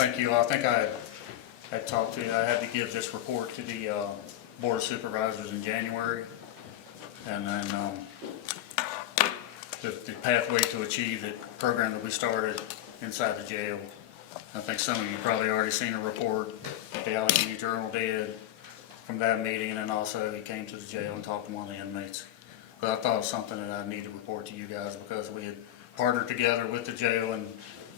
Thank you. I think I had talked to you. I had to give this report to the Board of Supervisors in January. And then the pathway to achieve the program that we started inside the jail. I think some of you probably already seen a report that the Alleghany Journal did from that meeting, and then also he came to the jail and talked to one of the inmates. But I thought it was something that I need to report to you guys because we had partnered together with the jail, and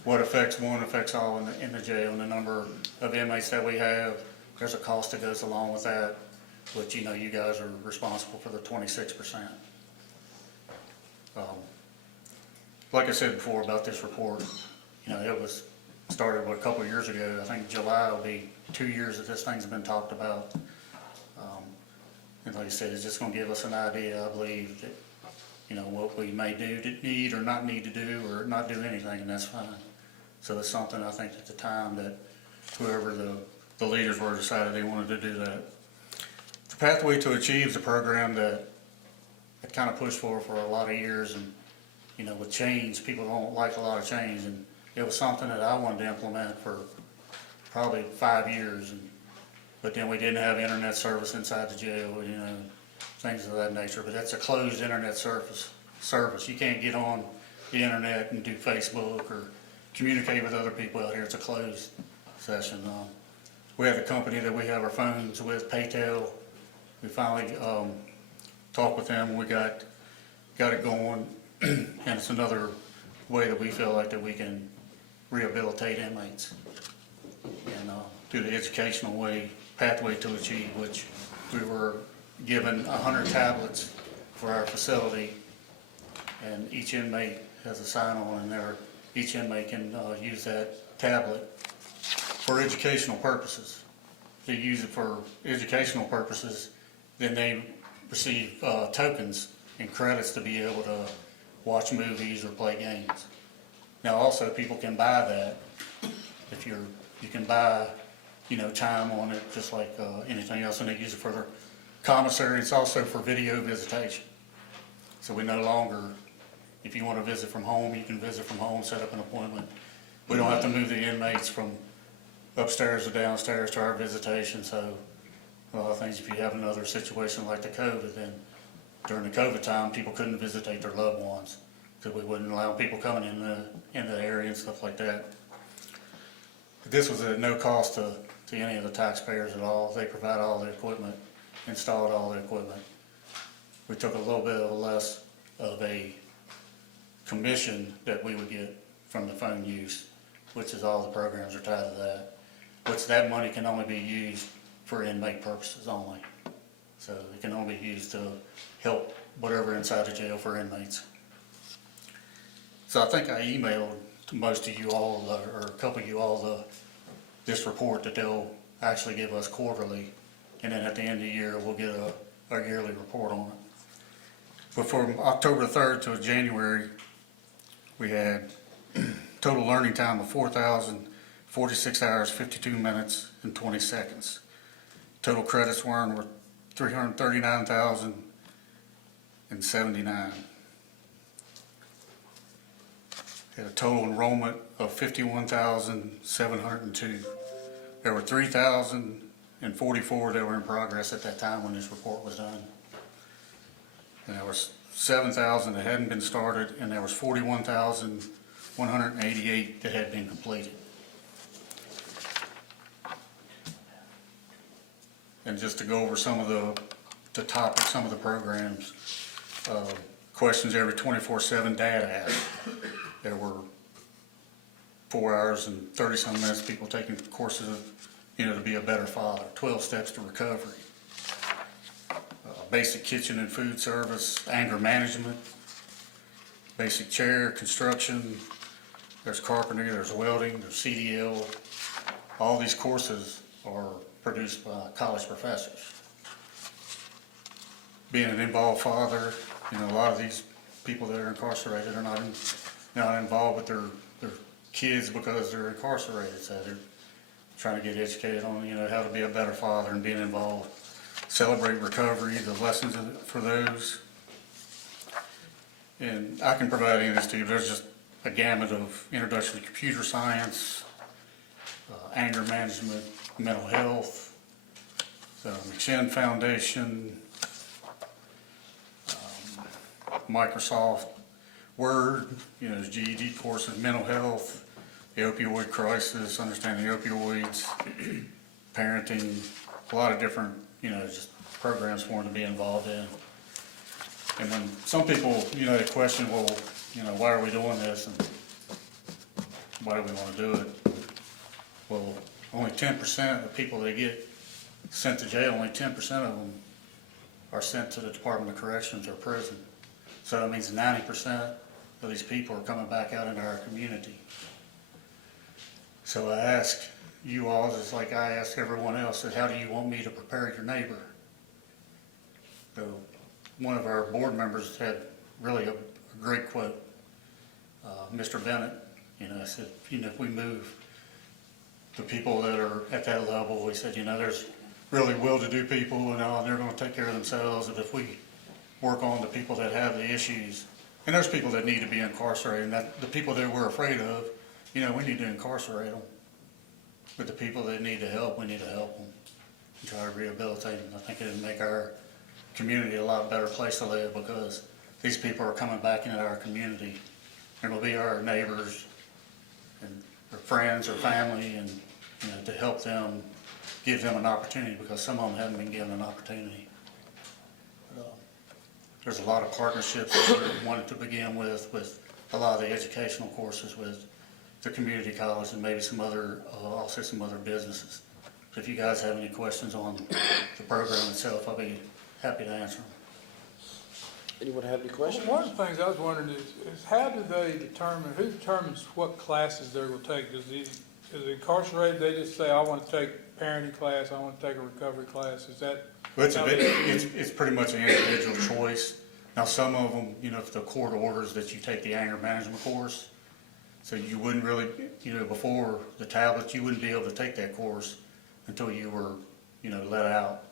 what affects one affects all in the jail, and the number of inmates that we have, there's a cost that goes along with that, which you know you guys are responsible for the 26%. Like I said before about this report, you know, it was started a couple of years ago. I think July will be 2 years that this thing's been talked about. And like I said, it's just going to give us an idea, I believe, that, you know, what we may need or not need to do, or not do anything, and that's fine. So it's something I think at the time that whoever the leaders were decided they wanted to do that. The Pathway to Achieve is a program that I kind of pushed for a lot of years, and you know, with change, people don't like a lot of change, and it was something that I wanted to implement for probably 5 years, but then we didn't have internet service inside the jail, you know, things of that nature. But that's a closed internet service. You can't get on the internet and do Facebook or communicate with other people out here. It's a closed session. We have a company that we have our phones with, Paytel. We finally talked with them, and we got it going, and it's another way that we feel like that we can rehabilitate inmates, and through the educational way, Pathway to Achieve, which we were given 100 tablets for our facility, and each inmate has a sign-on, and each inmate can use that tablet for educational purposes. If they use it for educational purposes, then they receive tokens and credits to be able to watch movies or play games. Now also people can buy that. If you can buy, you know, time on it just like anything else, and they use it for their commissary. It's also for video visitation. So we no longer, if you want to visit from home, you can visit from home, set up an appointment. We don't have to move the inmates from upstairs or downstairs to our visitation. So a lot of things, if you have another situation like the COVID, then during the COVID time, people couldn't visitate their loved ones because we wouldn't allow people coming in the area and stuff like that. But this was at no cost to any of the taxpayers at all. They provide all the equipment, installed all the equipment. We took a little bit of less of a commission that we would get from the phone use, which is all the programs are tied to that, which that money can only be used for inmate purposes only. So it can only be used to help whatever inside the jail for inmates. So I think I emailed to most of you all, or a couple of you all, this report that they'll actually give us quarterly, and then at the end of the year we'll get a yearly report on it. But from October 3rd to January, we had total learning time of 4,046 hours, 52 minutes, and 20 seconds. Total credits earned were 339,079. Had a total enrollment of 51,702. There were 3,044 that were in progress at that time when this report was done. And there was 7,000 that hadn't been started, and there was 41,188 that had been completed. And just to go over some of the topics, some of the programs, questions every 24/7 data app. There were 4 hours and 30-some minutes people taking courses of, you know, to be a better father, 12 steps to recovery, basic kitchen and food service, anger management, basic chair construction, there's carpentry, there's welding, there's CDL. All these courses are produced by college professors. Being an involved father, you know, a lot of these people that are incarcerated are not involved with their kids because they're incarcerated. So they're trying to get educated on, you know, how to be a better father and being involved. Celebrate recovery, the lessons for those. And I can provide any of this to you. There's just a gamut of introduction to computer science, anger management, mental health, the McShin Foundation, Microsoft Word, his GED courses, mental health, the opioid crisis, understanding opioids, parenting, a lot of different, just programs for them to be involved in. And when some people, they question, well, why are we doing this and why do we want to do it? Well, only 10% of people that get sent to jail, only 10% of them are sent to the Department of Corrections or prison. So that means 90% of these people are coming back out into our community. So I ask you all, just like I ask everyone else, how do you want me to prepare your neighbor? So one of our board members had really a great quote. Mr. Bennett, I said, if we move the people that are at that level, we said, there's really well-to-do people and they're going to take care of themselves. And if we work on the people that have the issues, and there's people that need to be incarcerated, and that the people that we're afraid of, we need to incarcerate them. But the people that need to help, we need to help them and try to rehabilitate them. I think it would make our community a lot better place to live because these people are coming back into our community. They're going to be our neighbors and their friends or family, and to help them, give them an opportunity because some of them haven't been given an opportunity. There's a lot of partnerships that we wanted to begin with a lot of the educational courses with the community college and maybe some other, also some other businesses. So if you guys have any questions on the program itself, I'll be happy to answer them. Anyone have any questions? One of the things I was wondering is how do they determine, who determines what classes they're going to take? Does the incarcerated, they just say, I want to take parenting class, I want to take a recovery class? Is that? Well, it's pretty much an individual choice. Now, some of them, if the court orders that you take the anger management course, so you wouldn't really, before the tablets, you wouldn't be able to take that course until you were, let out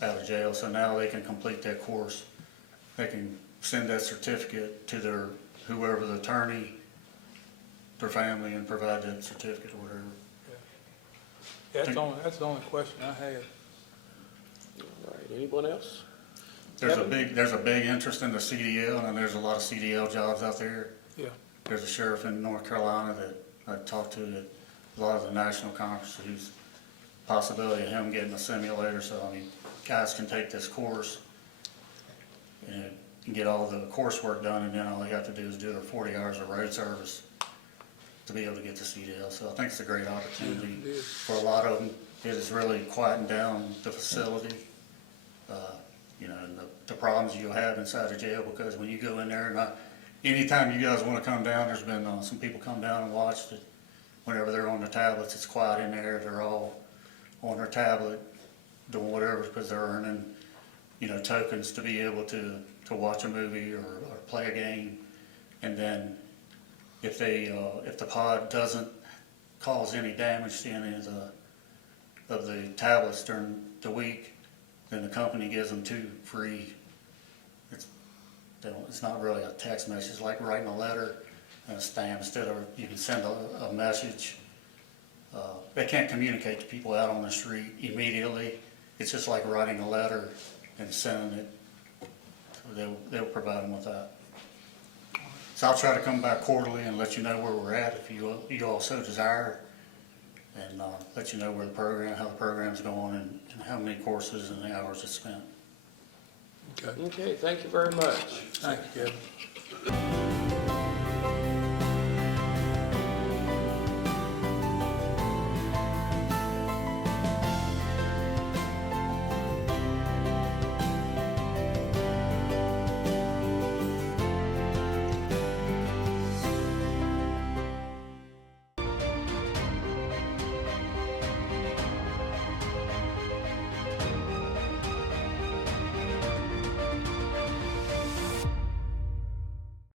of jail. So now they can complete that course. They can send that certificate to their, whoever the attorney, their family, and provide that certificate or whatever. Yeah, that's the only question I had. All right, anyone else? There's a big interest in the CDL, and there's a lot of CDL jobs out there. Yeah. There's a sheriff in North Carolina that I talked to at a lot of the national conferences, who's possibility of him getting a simulator. So, guys can take this course and get all the coursework done, and then all they have to do is do their 40 hours of road service to be able to get the CDL. So I think it's a great opportunity for a lot of them. It is really quieting down the facility, and the problems you have inside the jail, because when you go in there, and anytime you guys want to come down, there's been some people come down and watched it. Whenever they're on the tablets, it's quiet in there. They're all on their tablet doing whatever because they're earning, tokens to be able to watch a movie or play a game. And then if the pod doesn't cause any damage to any of the tablets during the week, then the company gives them 2 free. It's not really a text message, it's like writing a letter and a stamp. Instead of, you can send a message. They can't communicate to people out on the street immediately. It's just like writing a letter and sending it. So they'll provide them with that. So I'll try to come back quarterly and let you know where we're at if you all so desire, and let you know where how the program's going, and how many courses and the hours it's spent. Okay, thank you very much. Thank you, Kevin.